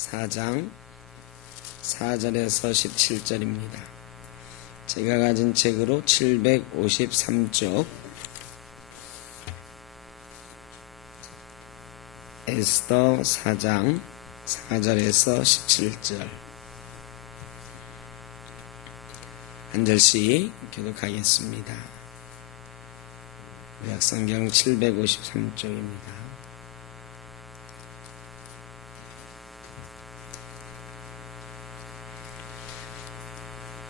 4장 4절에서 17절입니다. 제가 가진 책으로 753쪽 에스더 4장 4절에서 17절 한 절씩 교독하겠습니다. 구약성경 753쪽입니다.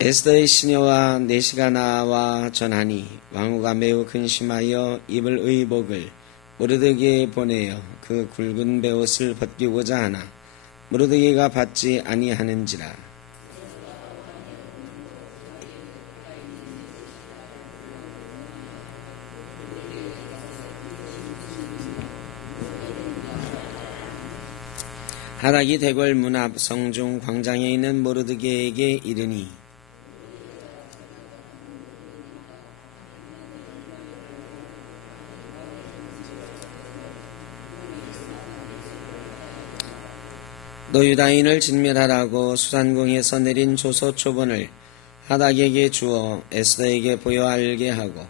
에스더의 시녀와 내시가 나와 전하니 왕후가 매우 근심하여 입을 의복을 모르드게에 보내어 그 굵은 베옷을 벗기고자 하나 모르드게가 받지 아니하는지라. 하닥이 대궐 문 앞 성중 광장에 있는 모르드게에게 이르니 너 유다인을 진멸하라고 수산궁에서 내린 조서 초본을 하닥에게 주어 에스더에게 보여 알게 하고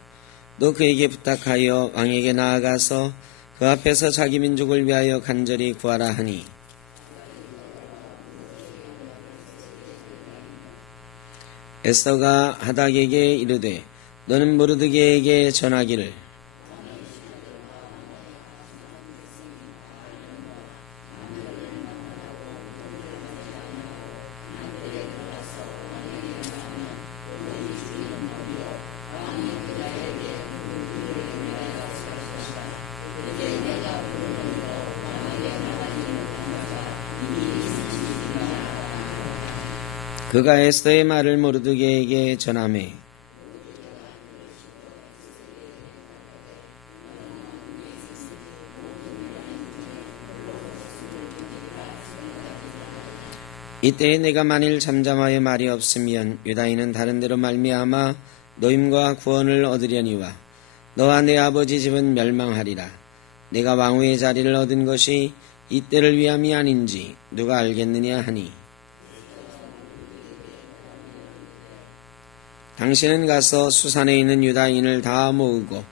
또 그에게 부탁하여 왕에게 나아가서 그 앞에서 자기 민족을 위하여 간절히 구하라 하니 에스더가 하닥에게 이르되 너는 모르드게에게 전하기를 그가 에스더의 말을 모르드게에게 전하매 이때에 내가 만일 잠잠하여 말이 없으면 유다인은 다른 데로 말미암아 노임과 구원을 얻으려니와 너와 내 아버지 집은 멸망하리라. 내가 왕후의 자리를 얻은 것이 이때를 위함이 아닌지 누가 알겠느냐 하니 당신은 가서 수산에 있는 유다인을 다 모으고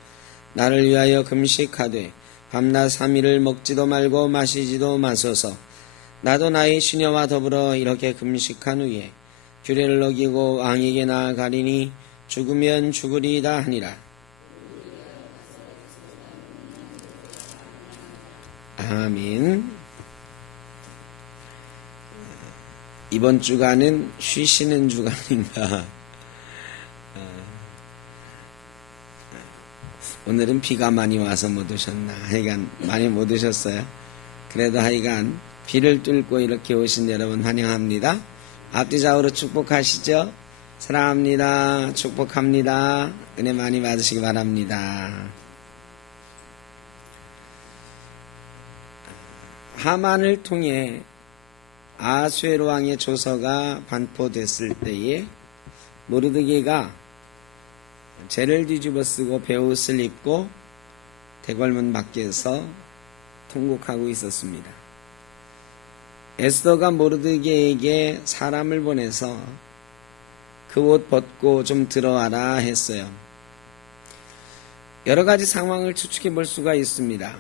나를 위하여 금식하되 밤낮 3일을 먹지도 말고 마시지도 마소서. 나도 나의 시녀와 더불어 이렇게 금식한 후에 규례를 어기고 왕에게 나아가리니 죽으면 죽으리이다 하니라. 아멘. 이번 주간은 쉬시는 주간인가? 오늘은 비가 많이 와서 못 오셨나? 하여간 많이 못 오셨어요. 그래도 하여간 비를 뚫고 이렇게 오신 여러분 환영합니다. 앞뒤 좌우로 축복하시죠. 사랑합니다. 축복합니다. 은혜 많이 받으시기 바랍니다. 하만을 통해 아수에로 왕의 조서가 반포됐을 때에 모르드게가 죄를 뒤집어 쓰고 베옷을 입고 대궐문 밖에서 통곡하고 있었습니다. 에스더가 모르드게에게 사람을 보내서 그 옷 벗고 좀 들어와라 했어요. 여러 가지 상황을 추측해 볼 수가 있습니다.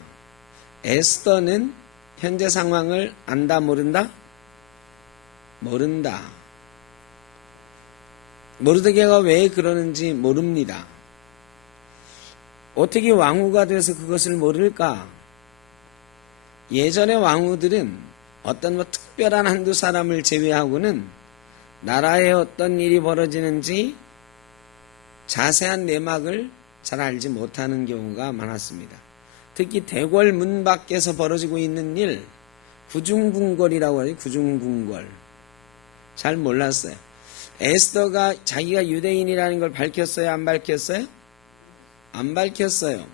에스더는 현재 상황을 안다 모른다? 모른다. 모르드게가 왜 그러는지 모릅니다. 어떻게 왕후가 돼서 그것을 모를까? 예전의 왕후들은 어떤 특별한 한두 사람을 제외하고는 나라에 어떤 일이 벌어지는지 자세한 내막을 잘 알지 못하는 경우가 많았습니다. 특히 대궐 문 밖에서 벌어지고 있는 일, 구중궁궐이라고 하죠. 구중궁궐. 잘 몰랐어요. 에스더가 자기가 유대인이라는 걸 밝혔어요? 안 밝혔어요? 안 밝혔어요.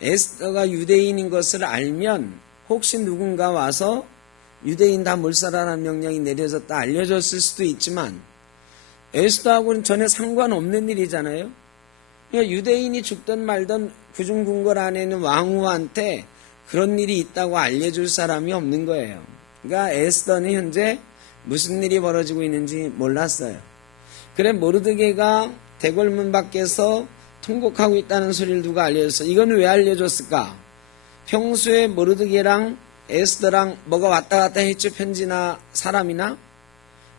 에스더가 유대인인 것을 알면 혹시 누군가 와서 유대인 다 몰살하라는 명령이 내려졌다 알려줬을 수도 있지만 에스더하고는 전혀 상관없는 일이잖아요. 그러니까 유대인이 죽든 말든 구중궁궐 안에 있는 왕후한테 그런 일이 있다고 알려줄 사람이 없는 거예요. 그러니까 에스더는 현재 무슨 일이 벌어지고 있는지 몰랐어요. 그래 모르드게가 대궐문 밖에서 통곡하고 있다는 소리를 누가 알려줬어? 이건 왜 알려줬을까? 평소에 모르드게랑 에스더랑 뭐가 왔다 갔다 했죠? 편지나 사람이나?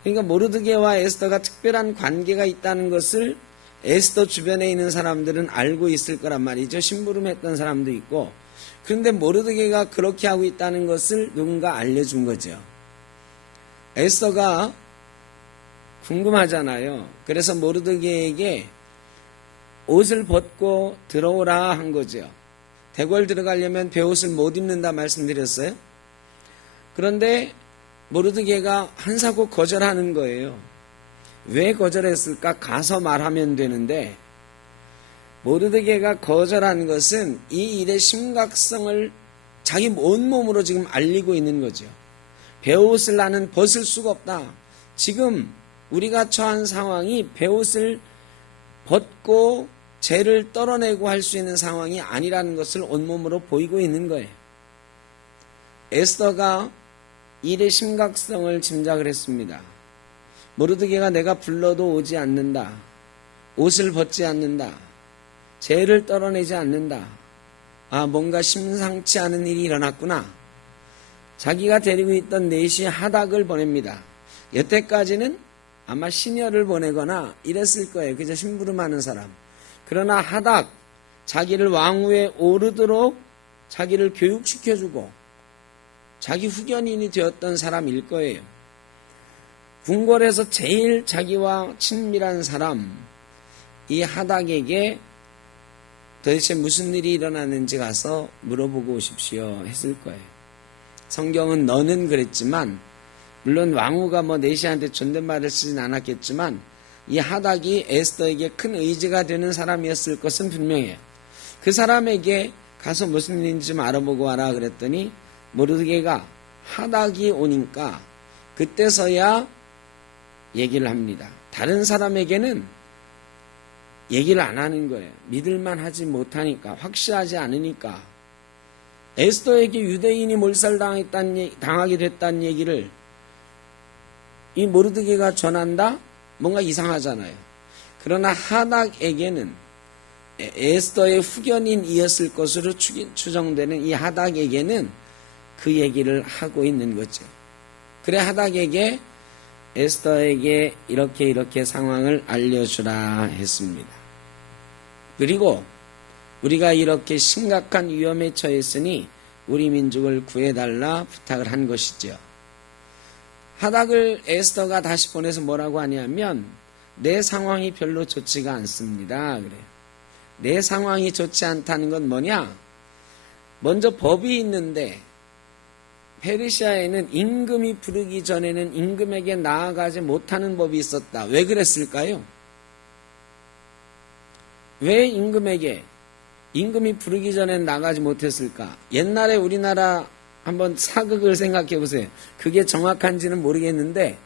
그러니까 모르드게와 에스더가 특별한 관계가 있다는 것을 에스더 주변에 있는 사람들은 알고 있을 거란 말이죠. 심부름했던 사람도 있고. 그런데 모르드게가 그렇게 하고 있다는 것을 누군가 알려준 거죠. 에스더가 궁금하잖아요. 그래서 모르드게에게 옷을 벗고 들어오라 한 거죠. 대궐 들어가려면 베옷을 못 입는다 말씀드렸어요. 그런데 모르드게가 한사코 거절하는 거예요. 왜 거절했을까? 가서 말하면 되는데 모르드게가 거절한 것은 이 일의 심각성을 자기 온몸으로 지금 알리고 있는 거죠. 베옷을 나는 벗을 수가 없다. 지금 우리가 처한 상황이 베옷을 벗고 죄를 떨어내고 할 수 있는 상황이 아니라는 것을 온몸으로 보이고 있는 거예요. 에스더가 일의 심각성을 짐작을 했습니다. 모르드게가 내가 불러도 오지 않는다. 옷을 벗지 않는다. 죄를 떨어내지 않는다. 아, 뭔가 심상치 않은 일이 일어났구나. 자기가 데리고 있던 넷이 하닥을 보냅니다. 여태까지는 아마 시녀를 보내거나 이랬을 거예요. 그저 심부름하는 사람. 그러나 하닥, 자기를 왕위에 오르도록 자기를 교육시켜주고 자기 후견인이 되었던 사람일 거예요. 궁궐에서 제일 자기와 친밀한 사람, 이 하닥에게 도대체 무슨 일이 일어났는지 가서 물어보고 오십시오 했을 거예요. 성경은 너는 그랬지만 물론 왕후가 내시한테 존댓말을 쓰진 않았겠지만 이 하닥이 에스더에게 큰 의지가 되는 사람이었을 것은 분명해요. 그 사람에게 가서 무슨 일인지 좀 알아보고 와라 그랬더니 모르드게가 하닥이 오니까 그때서야 얘기를 합니다. 다른 사람에게는 얘기를 안 하는 거예요. 믿을만 하지 못하니까, 확실하지 않으니까. 에스더에게 유대인이 몰살당하게 됐다는 얘기를 이 모르드게가 전한다? 뭔가 이상하잖아요. 그러나 하닥에게는 에스더의 후견인이었을 것으로 추정되는 이 하닥에게는 그 얘기를 하고 있는 거죠. 그래 하닥에게 에스더에게 이렇게 상황을 알려주라 했습니다. 그리고 우리가 이렇게 심각한 위험에 처했으니 우리 민족을 구해달라 부탁을 한 것이죠. 하닥을 에스더가 다시 보내서 뭐라고 하냐면 내 상황이 별로 좋지가 않습니다. 그래요. 내 상황이 좋지 않다는 건 뭐냐? 먼저 법이 있는데 페르시아에는 임금이 부르기 전에는 임금에게 나아가지 못하는 법이 있었다. 왜 그랬을까요? 왜 임금이 부르기 전엔 나가지 못했을까? 옛날에 우리나라 한번 사극을 생각해 보세요. 그게 정확한지는 모르겠는데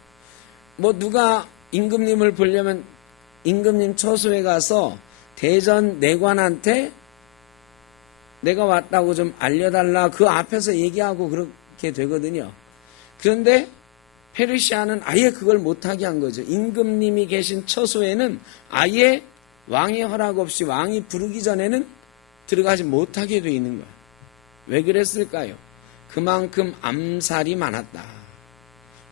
누가 임금님을 보려면 임금님 처소에 가서 대전 내관한테 내가 왔다고 좀 알려달라 그 앞에서 얘기하고 그렇게 되거든요. 그런데 페르시아는 아예 그걸 못하게 한 거죠. 임금님이 계신 처소에는 아예 왕의 허락 없이 왕이 부르기 전에는 들어가지 못하게 돼 있는 거예요. 왜 그랬을까요? 그만큼 암살이 많았다.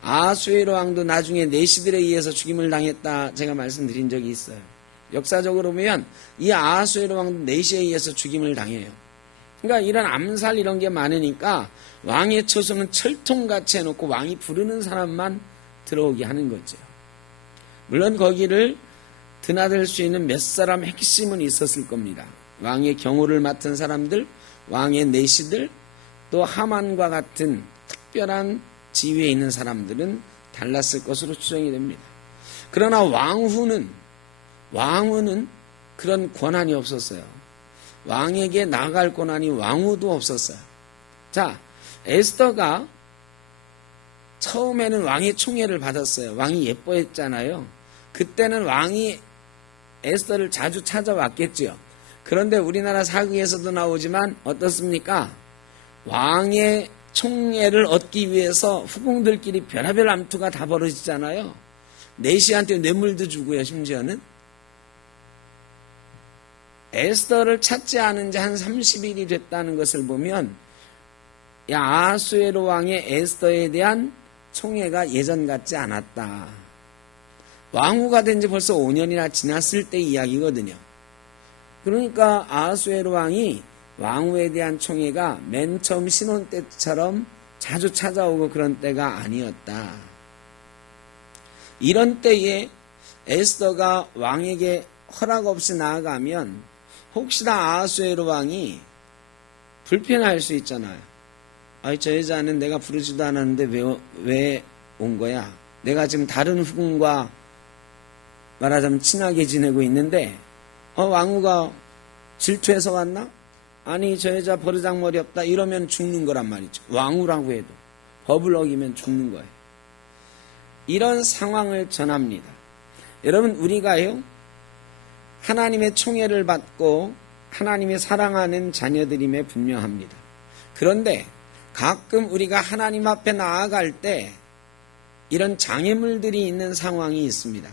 아하수에로 왕도 나중에 내시들에 의해서 죽임을 당했다 제가 말씀드린 적이 있어요. 역사적으로 보면 이 아하수에로 왕도 내시에 의해서 죽임을 당해요. 그러니까 이런 암살 이런 게 많으니까 왕의 처소는 철통같이 해놓고 왕이 부르는 사람만 들어오게 하는 거죠. 물론 거기를 드나들 수 있는 몇 사람 핵심은 있었을 겁니다. 왕의 경호를 맡은 사람들, 왕의 내시들, 또 하만과 같은 특별한 지위에 있는 사람들은 달랐을 것으로 추정이 됩니다. 그러나 왕후는 그런 권한이 없었어요. 왕에게 나갈 권한이 왕후도 없었어요. 자, 에스더가 처음에는 왕의 총애를 받았어요. 왕이 예뻐했잖아요. 그때는 왕이 에스더를 자주 찾아왔겠죠. 그런데 우리나라 사극에서도 나오지만 어떻습니까? 왕의 총애를 얻기 위해서 후궁들끼리 별의별 암투가 다 벌어지잖아요. 내시한테 뇌물도 주고요. 심지어는 에스더를 찾지 않은 지 한 30일이 됐다는 것을 보면 아하수에로 왕의 에스더에 대한 총애가 예전 같지 않았다. 왕후가 된 지 벌써 5년이나 지났을 때 이야기거든요. 그러니까 아하수에로 왕이 왕후에 대한 총애가 맨 처음 신혼 때처럼 자주 찾아오고 그런 때가 아니었다. 이런 때에 에스더가 왕에게 허락 없이 나아가면 혹시나 아하수에로 왕이 불편할 수 있잖아요. 저 여자는 내가 부르지도 않았는데 왜 온 거야? 내가 지금 다른 후궁과 말하자면 친하게 지내고 있는데 왕후가 질투해서 왔나? 아니 저 여자 버르장머리 없다 이러면 죽는 거란 말이죠. 왕후라고 해도 법을 어기면 죽는 거예요. 이런 상황을 전합니다. 여러분 우리가요 하나님의 총애를 받고 하나님의 사랑하는 자녀들임에 분명합니다. 그런데 가끔 우리가 하나님 앞에 나아갈 때 이런 장애물들이 있는 상황이 있습니다.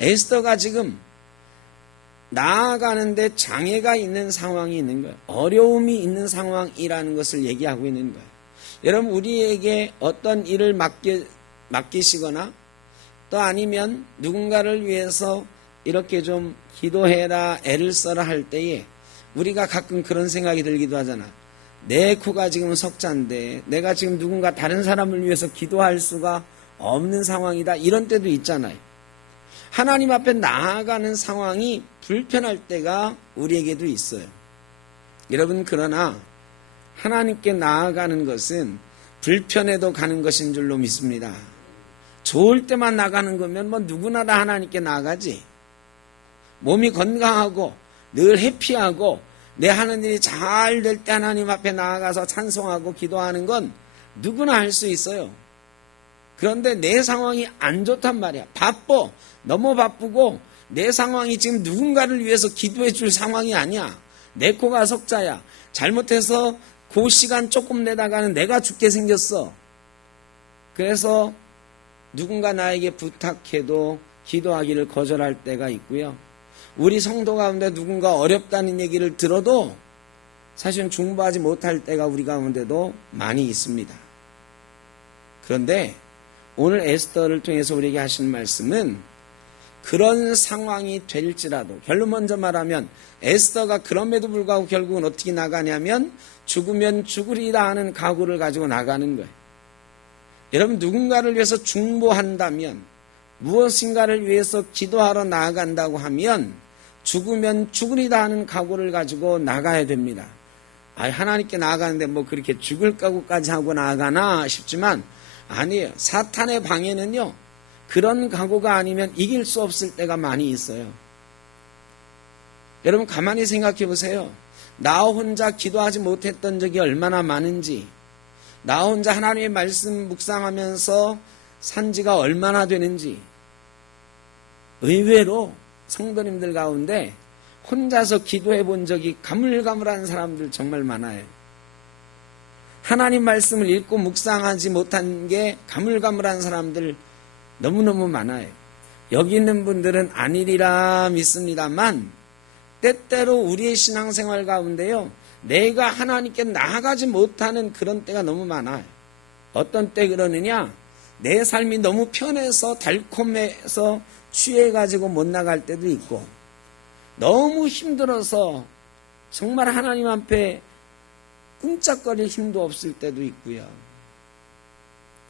에스더가 지금 나아가는데 장애가 있는 상황이 있는 거예요. 어려움이 있는 상황이라는 것을 얘기하고 있는 거예요. 여러분 우리에게 어떤 일을 맡기시거나 또 아니면 누군가를 위해서 이렇게 좀 기도해라 애를 써라 할 때에 우리가 가끔 그런 생각이 들기도 하잖아. 내 코가 지금 석자인데 내가 지금 누군가 다른 사람을 위해서 기도할 수가 없는 상황이다. 이런 때도 있잖아요. 하나님 앞에 나아가는 상황이 불편할 때가 우리에게도 있어요. 여러분 그러나 하나님께 나아가는 것은 불편해도 가는 것인 줄로 믿습니다. 좋을 때만 나가는 거면 누구나 다 하나님께 나아가지. 몸이 건강하고 늘 해피하고 내 하는 일이 잘 될 때 하나님 앞에 나아가서 찬송하고 기도하는 건 누구나 할 수 있어요. 그런데 내 상황이 안 좋단 말이야. 바빠. 너무 바쁘고 내 상황이 지금 누군가를 위해서 기도해 줄 상황이 아니야. 내 코가 석자야. 잘못해서 그 시간 조금 내다가는 내가 죽게 생겼어. 그래서 누군가 나에게 부탁해도 기도하기를 거절할 때가 있고요. 우리 성도 가운데 누군가 어렵다는 얘기를 들어도 사실은 중보하지 못할 때가 우리 가운데도 많이 있습니다. 그런데 오늘 에스더를 통해서 우리에게 하신 말씀은 그런 상황이 될지라도 결론 먼저 말하면 에스더가 그럼에도 불구하고 결국은 어떻게 나가냐면 죽으면 죽으리라 하는 각오를 가지고 나가는 거예요. 여러분 누군가를 위해서 중보한다면 무엇인가를 위해서 기도하러 나아간다고 하면 죽으면 죽으리라 하는 각오를 가지고 나가야 됩니다. 하나님께 나아가는데 그렇게 죽을 각오까지 하고 나아가나 싶지만 아니에요. 사탄의 방해는요. 그런 각오가 아니면 이길 수 없을 때가 많이 있어요. 여러분 가만히 생각해 보세요. 나 혼자 기도하지 못했던 적이 얼마나 많은지, 나 혼자 하나님의 말씀 묵상하면서 산 지가 얼마나 되는지. 의외로 성도님들 가운데 혼자서 기도해 본 적이 가물가물한 사람들 정말 많아요. 하나님 말씀을 읽고 묵상하지 못한 게 가물가물한 사람들 너무너무 많아요. 여기 있는 분들은 아니리라 믿습니다만 때때로 우리의 신앙생활 가운데요. 내가 하나님께 나아가지 못하는 그런 때가 너무 많아요. 어떤 때 그러느냐? 내 삶이 너무 편해서 달콤해서 취해가지고 못 나갈 때도 있고 너무 힘들어서 정말 하나님 앞에 끔짝거릴 힘도 없을 때도 있고요.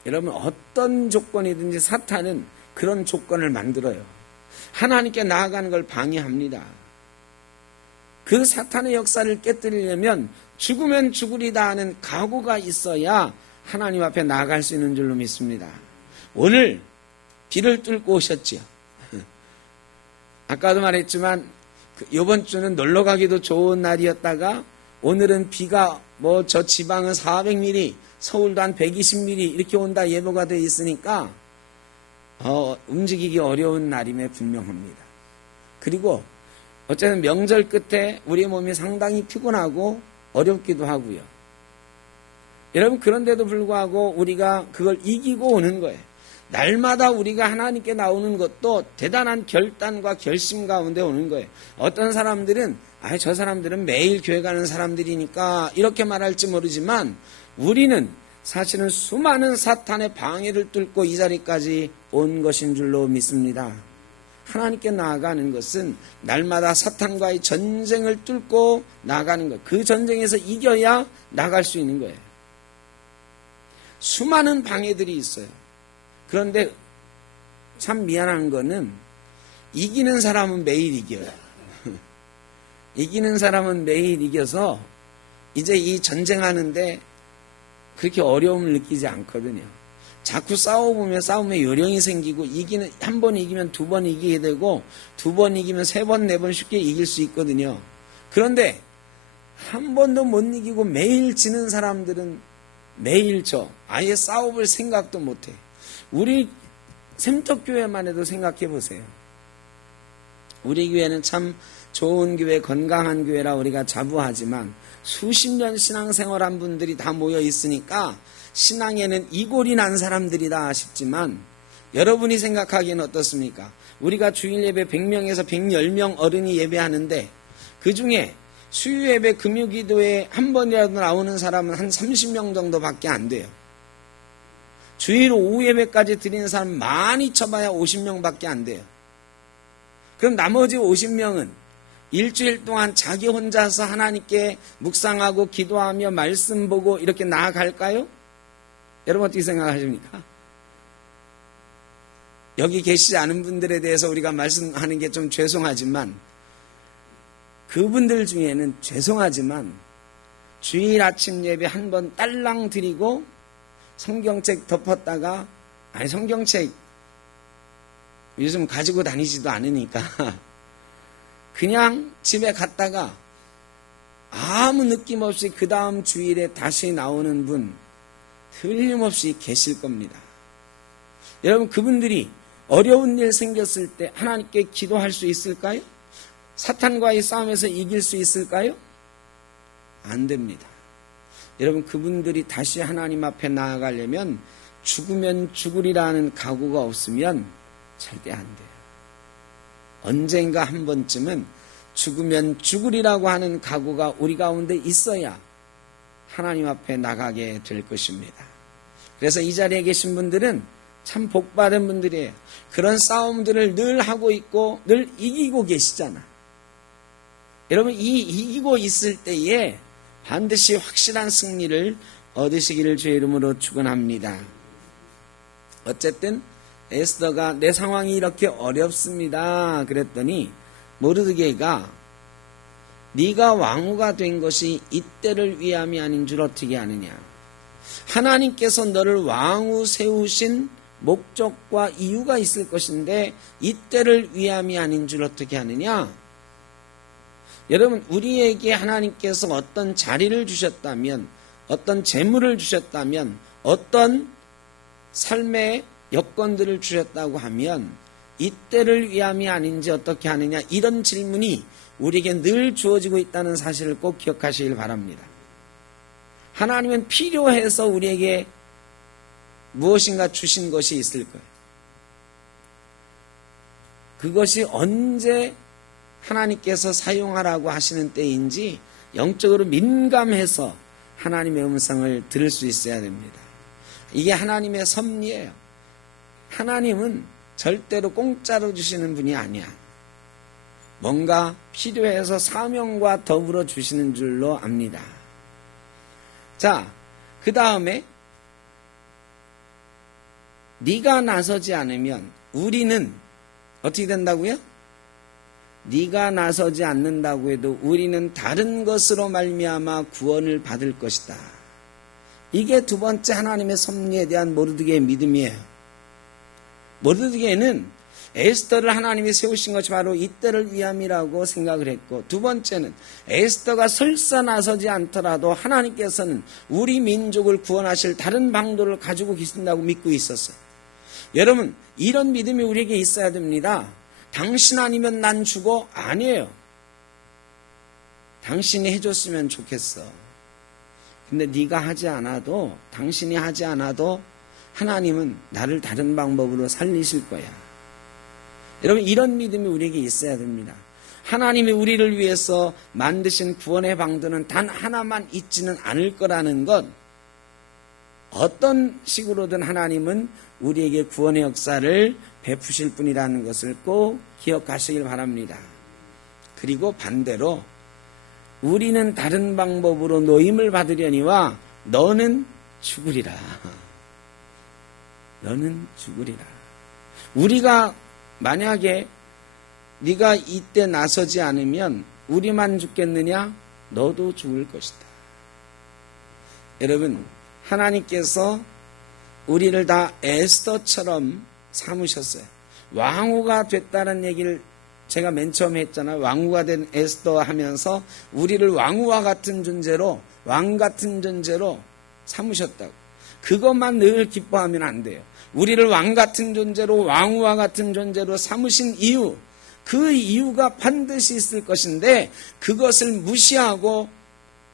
여러분 어떤 조건이든지 사탄은 그런 조건을 만들어요. 하나님께 나아가는 걸 방해합니다. 그 사탄의 역사를 깨뜨리려면 죽으면 죽으리다 하는 각오가 있어야 하나님 앞에 나아갈 수 있는 줄로 믿습니다. 오늘 비를 뚫고 오셨지요. 아까도 말했지만 이번 주는 놀러 가기도 좋은 날이었다가 오늘은 비가 저 지방은 400mm, 서울도 한 120mm 이렇게 온다 예보가 되어 있으니까 움직이기 어려운 날임에 분명합니다. 그리고 어쨌든 명절 끝에 우리 몸이 상당히 피곤하고 어렵기도 하고요. 여러분, 그런데도 불구하고 우리가 그걸 이기고 오는 거예요. 날마다 우리가 하나님께 나오는 것도 대단한 결단과 결심 가운데 오는 거예요. 어떤 사람들은 저 사람들은 매일 교회 가는 사람들이니까 이렇게 말할지 모르지만, 우리는 사실은 수많은 사탄의 방해를 뚫고 이 자리까지 온 것인 줄로 믿습니다. 하나님께 나아가는 것은 날마다 사탄과의 전쟁을 뚫고 나아가는 것. 그 전쟁에서 이겨야 나갈 수 있는 거예요. 수많은 방해들이 있어요. 그런데 참 미안한 거는 이기는 사람은 매일 이겨요. 이기는 사람은 매일 이겨서 이제 이 전쟁하는데 그렇게 어려움을 느끼지 않거든요. 자꾸 싸워보면 싸움에 요령이 생기고, 한 번 이기면 두 번 이기게 되고, 두 번 이기면 세 번, 네 번 쉽게 이길 수 있거든요. 그런데 한 번도 못 이기고 매일 지는 사람들은 매일 아예 싸워볼 생각도 못해. 우리 샘터교회만 해도 생각해 보세요. 우리 교회는 참 좋은 교회, 건강한 교회라 우리가 자부하지만, 수십 년 신앙생활한 분들이 다 모여 있으니까 신앙에는 이골이 난 사람들이다 싶지만, 여러분이 생각하기에는 어떻습니까? 우리가 주일 예배 100명에서 110명 어른이 예배하는데, 그 중에 수요 예배 금요기도에 한 번이라도 나오는 사람은 한 30명 정도밖에 안 돼요. 주일 오후 예배까지 드리는 사람 많이 쳐봐야 50명밖에 안 돼요. 그럼 나머지 50명은 일주일 동안 자기 혼자서 하나님께 묵상하고 기도하며 말씀 보고 이렇게 나아갈까요? 여러분 어떻게 생각하십니까? 여기 계시지 않은 분들에 대해서 우리가 말씀하는 게 좀 죄송하지만, 그분들 중에는 죄송하지만 주일 아침 예배 한 번 딸랑 드리고 성경책 덮었다가, 성경책 요즘 가지고 다니지도 않으니까 그냥 집에 갔다가 아무 느낌 없이 그 다음 주일에 다시 나오는 분 틀림없이 계실 겁니다. 여러분, 그분들이 어려운 일 생겼을 때 하나님께 기도할 수 있을까요? 사탄과의 싸움에서 이길 수 있을까요? 안 됩니다. 여러분, 그분들이 다시 하나님 앞에 나아가려면 죽으면 죽으리라는 각오가 없으면 절대 안 돼요. 언젠가 한 번쯤은 죽으면 죽으리라고 하는 각오가 우리 가운데 있어야 하나님 앞에 나가게 될 것입니다. 그래서 이 자리에 계신 분들은 참 복받은 분들이에요. 그런 싸움들을 늘 하고 있고 늘 이기고 계시잖아. 여러분, 이 이기고 있을 때에 반드시 확실한 승리를 얻으시기를 주의 이름으로 축원합니다. 어쨌든 에스더가 내 상황이 이렇게 어렵습니다 그랬더니 모르드게가 네가 왕후가 된 것이 이때를 위함이 아닌 줄 어떻게 아느냐. 하나님께서 너를 왕후 세우신 목적과 이유가 있을 것인데 이때를 위함이 아닌 줄 어떻게 아느냐. 여러분, 우리에게 하나님께서 어떤 자리를 주셨다면, 어떤 재물을 주셨다면, 어떤 삶의 여건들을 주셨다고 하면 이때를 위함이 아닌지 어떻게 하느냐, 이런 질문이 우리에게 늘 주어지고 있다는 사실을 꼭 기억하시길 바랍니다. 하나님은 필요해서 우리에게 무엇인가 주신 것이 있을 거예요. 그것이 언제 하나님께서 사용하라고 하시는 때인지 영적으로 민감해서 하나님의 음성을 들을 수 있어야 됩니다. 이게 하나님의 섭리예요. 하나님은 절대로 공짜로 주시는 분이 아니야. 뭔가 필요해서 사명과 더불어 주시는 줄로 압니다. 자, 그 다음에 네가 나서지 않으면 우리는 어떻게 된다고요? 네가 나서지 않는다고 해도 우리는 다른 것으로 말미암아 구원을 받을 것이다. 이게 두 번째 하나님의 섭리에 대한 모르드게의 믿음이에요. 모르드게는 에스더를 하나님이 세우신 것이 바로 이때를 위함이라고 생각을 했고, 두 번째는 에스더가 설사 나서지 않더라도 하나님께서는 우리 민족을 구원하실 다른 방도를 가지고 계신다고 믿고 있었어요. 여러분, 이런 믿음이 우리에게 있어야 됩니다. 당신 아니면 난 죽어? 아니에요. 당신이 해줬으면 좋겠어. 근데 네가 하지 않아도, 당신이 하지 않아도 하나님은 나를 다른 방법으로 살리실 거야. 여러분, 이런 믿음이 우리에게 있어야 됩니다. 하나님이 우리를 위해서 만드신 구원의 방도는 단 하나만 있지는 않을 거라는 것, 어떤 식으로든 하나님은 우리에게 구원의 역사를 베푸실 분이라는 것을 꼭 기억하시길 바랍니다. 그리고 반대로 우리는 다른 방법으로 노임을 받으려니와 너는 죽으리라. 너는 죽으리라. 우리가 만약에 네가 이때 나서지 않으면 우리만 죽겠느냐? 너도 죽을 것이다. 여러분, 하나님께서 우리를 다 에스더처럼 삼으셨어요. 왕후가 됐다는 얘기를 제가 맨 처음에 했잖아요. 왕후가 된 에스더 하면서 우리를 왕후와 같은 존재로, 왕 같은 존재로 삼으셨다고. 그것만 늘 기뻐하면 안 돼요. 우리를 왕 같은 존재로, 왕후와 같은 존재로 삼으신 이유, 그 이유가 반드시 있을 것인데 그것을 무시하고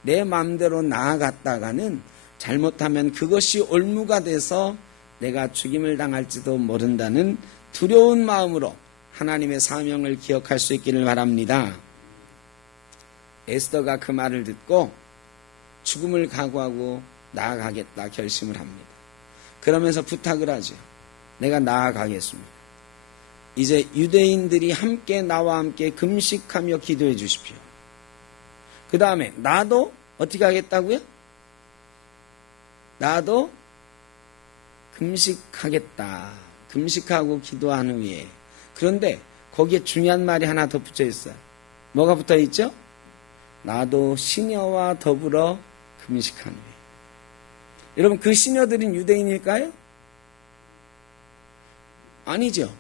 내 마음대로 나아갔다가는 잘못하면 그것이 올무가 돼서 내가 죽임을 당할지도 모른다는 두려운 마음으로 하나님의 사명을 기억할 수 있기를 바랍니다. 에스더가 그 말을 듣고 죽음을 각오하고 나아가겠다 결심을 합니다. 그러면서 부탁을 하죠. 내가 나아가겠습니다. 이제 유대인들이 함께 나와 함께 금식하며 기도해 주십시오. 그 다음에 나도 어떻게 하겠다고요? 나도 금식하겠다. 금식하고 기도한 후에. 그런데 거기에 중요한 말이 하나 더 붙여 있어요. 뭐가 붙어 있죠? 나도 시녀와 더불어 금식한 후에. 여러분, 그 시녀들은 유대인일까요? 아니죠.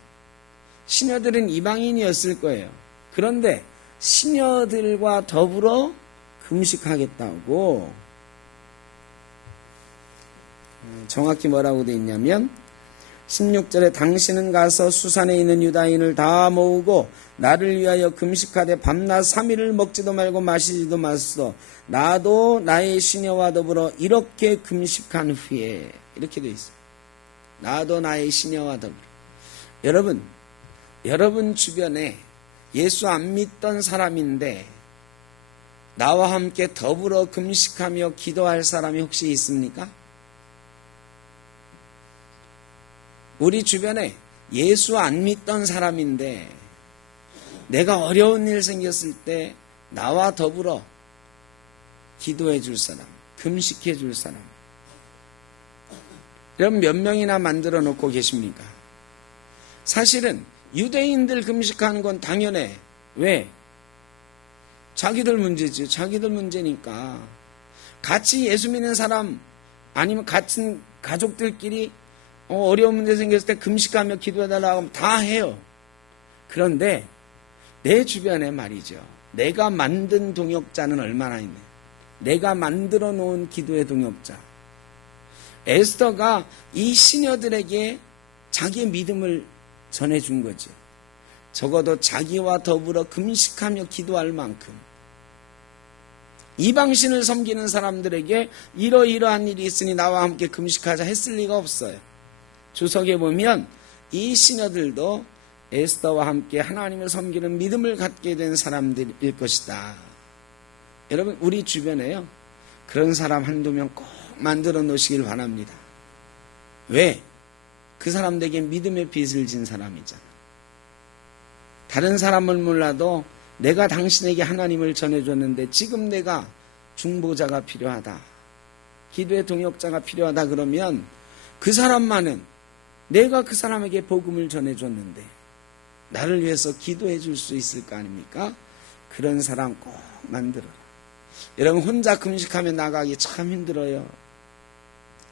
시녀들은 이방인이었을 거예요. 그런데 시녀들과 더불어 금식하겠다고, 정확히 뭐라고 되어 있냐면 16절에 당신은 가서 수산에 있는 유다인을 다 모으고 나를 위하여 금식하되 밤낮 3일을 먹지도 말고 마시지도 마소서. 나도 나의 시녀와 더불어 이렇게 금식한 후에. 이렇게 되어 있어요. 나도 나의 시녀와 더불어. 여러분 주변에 예수 안 믿던 사람인데 나와 함께 더불어 금식하며 기도할 사람이 혹시 있습니까? 우리 주변에 예수 안 믿던 사람인데 내가 어려운 일 생겼을 때 나와 더불어 기도해 줄 사람, 금식해 줄 사람, 여러분 몇 명이나 만들어 놓고 계십니까? 사실은 유대인들 금식하는 건 당연해. 왜? 자기들 문제지. 자기들 문제니까. 같이 예수 믿는 사람 아니면 같은 가족들끼리 어려운 문제 생겼을 때 금식하며 기도해달라고 하면 다 해요. 그런데 내 주변에 말이죠. 내가 만든 동역자는 얼마나 있네. 내가 만들어 놓은 기도의 동역자. 에스더가 이 시녀들에게 자기의 믿음을 전해준 거죠. 적어도 자기와 더불어 금식하며 기도할 만큼 이방신을 섬기는 사람들에게 이러이러한 일이 있으니 나와 함께 금식하자 했을 리가 없어요. 주석에 보면 이 시녀들도 에스더와 함께 하나님을 섬기는 믿음을 갖게 된 사람들일 것이다. 여러분 우리 주변에요 그런 사람 한두 명 꼭 만들어 놓으시길 바랍니다. 왜? 그 사람들에게 믿음의 빚을 진 사람이잖아. 다른 사람은 몰라도 내가 당신에게 하나님을 전해줬는데 지금 내가 중보자가 필요하다. 기도의 동역자가 필요하다 그러면 그 사람만은 내가 그 사람에게 복음을 전해줬는데 나를 위해서 기도해 줄 수 있을 거 아닙니까? 그런 사람 꼭 만들어라. 여러분 혼자 금식하며 나가기 참 힘들어요.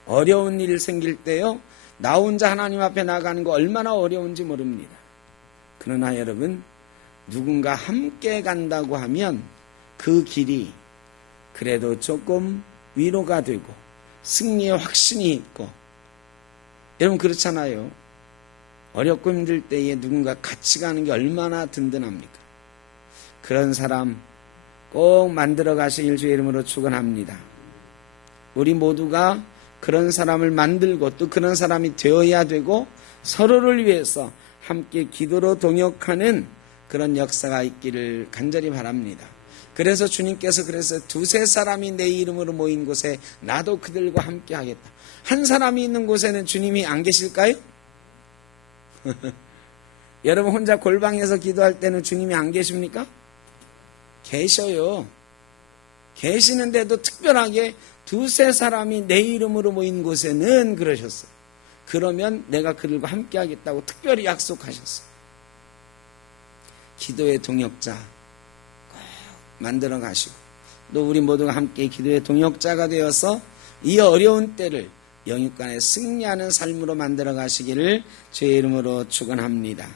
어려운 일 생길 때요. 나 혼자 하나님 앞에 나가는 거 얼마나 어려운지 모릅니다. 그러나 여러분 누군가 함께 간다고 하면 그 길이 그래도 조금 위로가 되고 승리의 확신이 있고 여러분 그렇잖아요. 어렵고 힘들 때에 누군가 같이 가는 게 얼마나 든든합니까? 그런 사람 꼭 만들어 가시길 주의 이름으로 축원합니다. 우리 모두가 그런 사람을 만들고 또 그런 사람이 되어야 되고 서로를 위해서 함께 기도로 동역하는 그런 역사가 있기를 간절히 바랍니다. 그래서 주님께서 그래서 두세 사람이 내 이름으로 모인 곳에 나도 그들과 함께 하겠다. 한 사람이 있는 곳에는 주님이 안 계실까요? 여러분 혼자 골방에서 기도할 때는 주님이 안 계십니까? 계셔요. 계시는데도 특별하게 두세 사람이 내 이름으로 모인 곳에는 그러셨어요. 그러면 내가 그들과 함께 하겠다고 특별히 약속하셨어요. 기도의 동역자 꼭 만들어 가시고 또 우리 모두가 함께 기도의 동역자가 되어서 이 어려운 때를 영육간에 승리하는 삶으로 만들어 가시기를 주의 이름으로 축원합니다.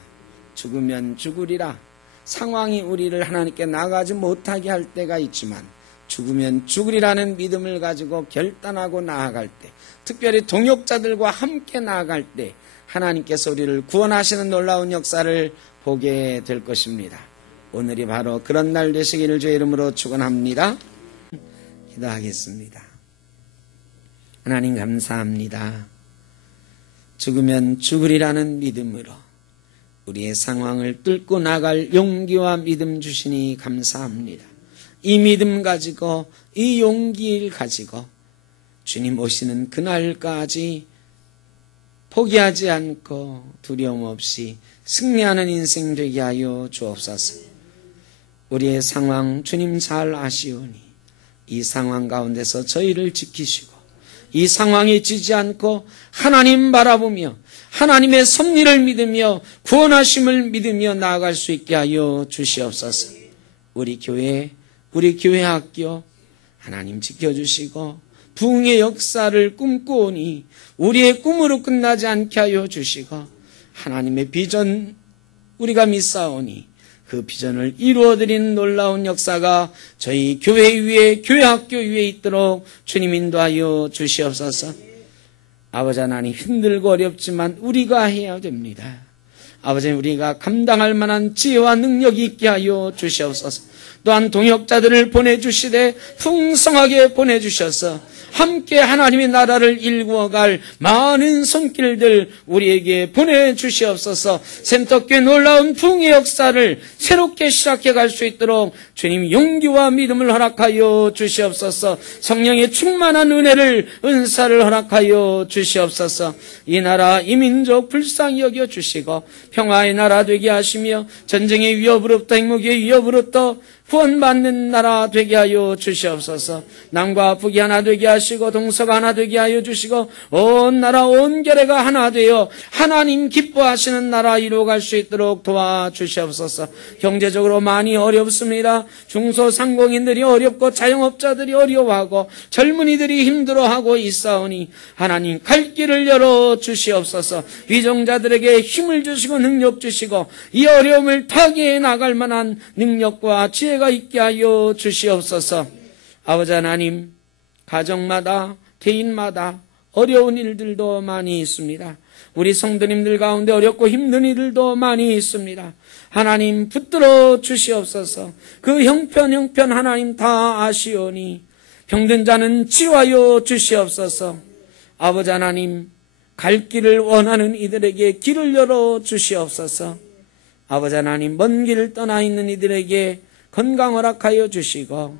죽으면 죽으리라. 상황이 우리를 하나님께 나가지 못하게 할 때가 있지만 죽으면 죽으리라는 믿음을 가지고 결단하고 나아갈 때, 특별히 동역자들과 함께 나아갈 때 하나님께서 우리를 구원하시는 놀라운 역사를 보게 될 것입니다. 오늘이 바로 그런 날 되시기를 주의 이름으로 축원합니다. 기도하겠습니다. 하나님 감사합니다. 죽으면 죽으리라는 믿음으로 우리의 상황을 뚫고 나갈 용기와 믿음 주시니 감사합니다. 이 믿음 가지고 이 용기를 가지고 주님 오시는 그날까지 포기하지 않고 두려움 없이 승리하는 인생 되게 하여 주옵소서. 우리의 상황 주님 잘 아시오니 이 상황 가운데서 저희를 지키시고 이 상황에 지지 않고 하나님 바라보며 하나님의 섭리를 믿으며 구원하심을 믿으며 나아갈 수 있게 하여 주시옵소서. 우리 교회 학교 하나님 지켜주시고 부흥의 역사를 꿈꾸오니 우리의 꿈으로 끝나지 않게 하여 주시고 하나님의 비전 우리가 믿사오니 그 비전을 이루어드리는 놀라운 역사가 저희 교회 위에 교회 학교 위에 있도록 주님 인도하여 주시옵소서. 아버지 하나님 힘들고 어렵지만 우리가 해야 됩니다. 아버지 우리가 감당할 만한 지혜와 능력이 있게 하여 주시옵소서. 또한 동역자들을 보내주시되 풍성하게 보내주셔서 함께 하나님의 나라를 일구어갈 많은 손길들 우리에게 보내주시옵소서. 센터교회 놀라운 부흥의 역사를 새롭게 시작해 갈 수 있도록 주님 용기와 믿음을 허락하여 주시옵소서. 성령의 충만한 은사를 허락하여 주시옵소서. 이 나라 이 민족 불쌍히 여겨 주시고 평화의 나라 되게 하시며 전쟁의 위협으로부터 행복의 위협으로부터 구원받는 나라 되게 하여 주시옵소서. 남과 북이 하나 되게 하시고 동서가 하나 되게 하여 주시고 온 나라 온 교회가 하나 되어 하나님 기뻐하시는 나라 이루어갈 수 있도록 도와주시옵소서. 경제적으로 많이 어렵습니다. 중소상공인들이 어렵고 자영업자들이 어려워하고 젊은이들이 힘들어하고 있사오니 하나님 갈 길을 열어주시옵소서. 위정자들에게 힘을 주시고 능력 주시고 이 어려움을 타개해 나갈 만한 능력과 지혜가 있게 하여 주시옵소서. 아버지 하나님 가정마다 개인마다 어려운 일들도 많이 있습니다. 우리 성도님들 가운데 어렵고 힘든 일들도 많이 있습니다. 하나님 붙들어 주시옵소서. 그 형편 하나님 다 아시오니 병든 자는 치유하여 주시옵소서. 아버지 하나님 갈 길을 원하는 이들에게 길을 열어 주시옵소서. 아버지 하나님 먼 길을 떠나 있는 이들에게 건강 허락하여 주시고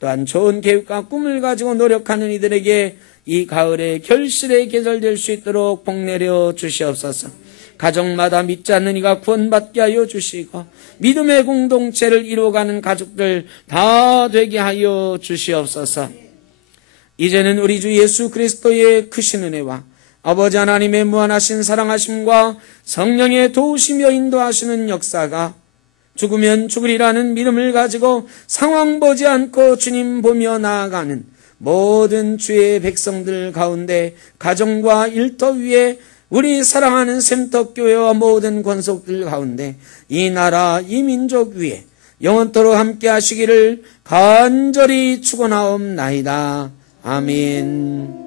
또한 좋은 계획과 꿈을 가지고 노력하는 이들에게 이 가을에 결실의 계절 될 수 있도록 복 내려 주시옵소서. 가정마다 믿지 않는 이가 구원받게 하여 주시고 믿음의 공동체를 이루어가는 가족들 다 되게 하여 주시옵소서. 이제는 우리 주 예수 그리스도의 크신 은혜와 아버지 하나님의 무한하신 사랑하심과 성령의 도우시며 인도하시는 역사가 죽으면 죽으리라는 믿음을 가지고 상황 보지 않고 주님 보며 나아가는 모든 주의 백성들 가운데 가정과 일터 위에 우리 사랑하는 샘터교회와 모든 권속들 가운데 이 나라 이 민족 위에 영원토록 함께 하시기를 간절히 축원하옵나이다. 아멘.